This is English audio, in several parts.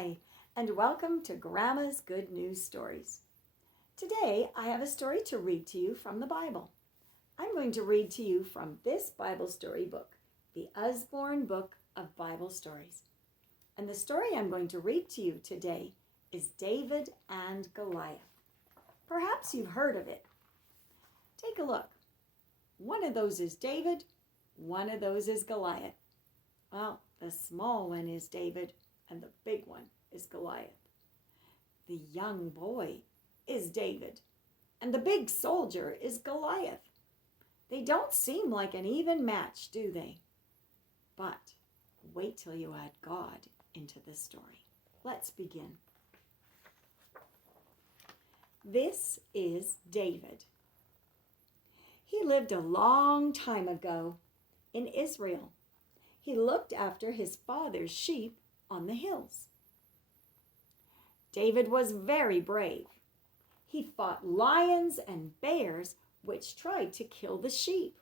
Hi, and welcome to Grandma's Good News Stories. Today, I have a story to read to you from the Bible. I'm going to read to you from this Bible story book, the Usborne Book of Bible Stories. And the story I'm going to read to you today is David and Goliath. Perhaps you've heard of it. Take a look. One of those is David, one of those is Goliath. Well, the small one is David, and the big one is Goliath. The young boy is David, and the big soldier is Goliath. They don't seem like an even match, do they? But wait till you add God into this story. Let's begin. This is David. He lived a long time ago in Israel. He looked after his father's sheep on the hills. David was very brave. He fought lions and bears which tried to kill the sheep.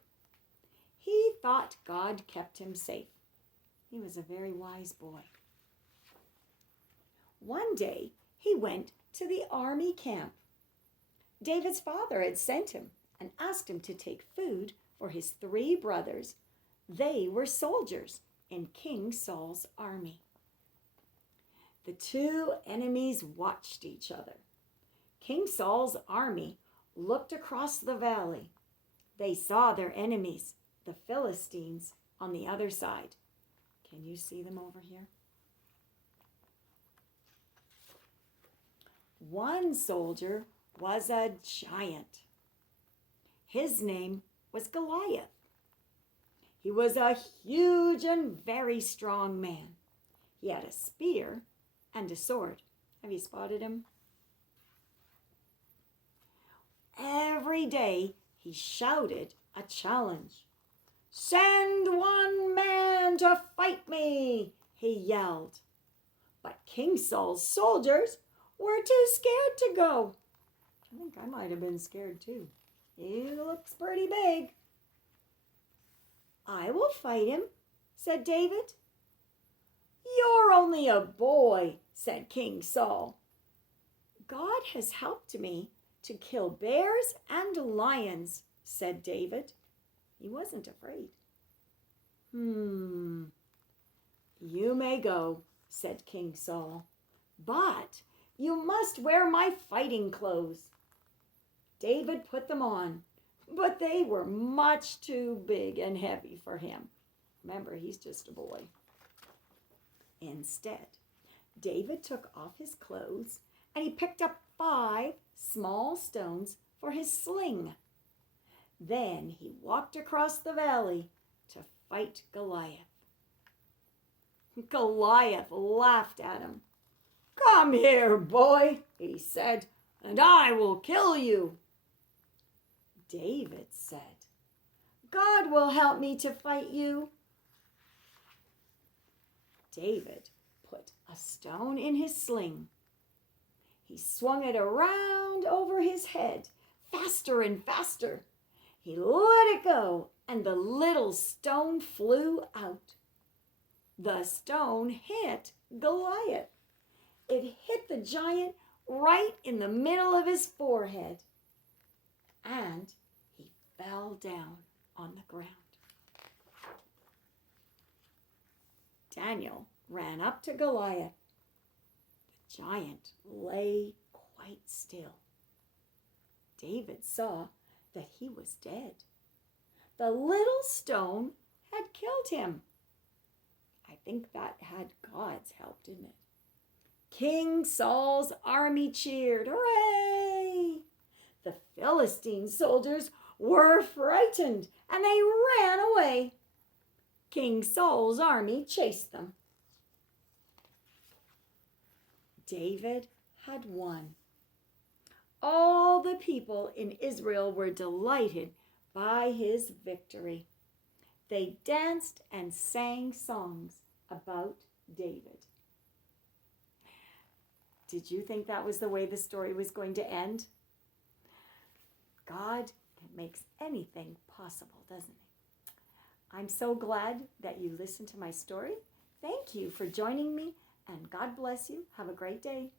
He thought God kept him safe. He was a very wise boy. One day he went to the army camp. David's father had sent him and asked him to take food for his 3 brothers. They were soldiers in King Saul's army. The 2 enemies watched each other. King Saul's army looked across the valley. They saw their enemies, the Philistines, on the other side. Can you see them over here? One soldier was a giant. His name was Goliath. He was a huge and very strong man. He had a spear and a sword. Have you spotted him? Every day he shouted a challenge. "Send one man to fight me," he yelled. But King Saul's soldiers were too scared to go. I think I might have been scared too. He looks pretty big. "I will fight him," said David. "You're only a boy," said King Saul. "God has helped me to kill bears and lions," said David. He wasn't afraid. You may go," said King Saul, "but you must wear my fighting clothes." David put them on, but they were much too big and heavy for him. Remember, he's just a boy. Instead, David took off his clothes and he picked up 5 small stones for his sling. Then he walked across the valley to fight Goliath. Goliath laughed at him. "Come here, boy," he said, "and I will kill you." David said, "God will help me to fight you." David put a stone in his sling. He swung it around over his head, faster and faster. He let it go, and the little stone flew out. The stone hit Goliath. It hit the giant right in the middle of his forehead, and he fell down on the ground. Daniel ran up to Goliath. The giant lay quite still. David saw that he was dead. The little stone had killed him. I think that had God's help, didn't it? King Saul's army cheered. Hooray! The Philistine soldiers were frightened and they ran away. King Saul's army chased them. David had won. All the people in Israel were delighted by his victory. They danced and sang songs about David. Did you think that was the way the story was going to end? God makes anything possible, doesn't he? I'm so glad that you listened to my story. Thank you for joining me, and God bless you. Have a great day.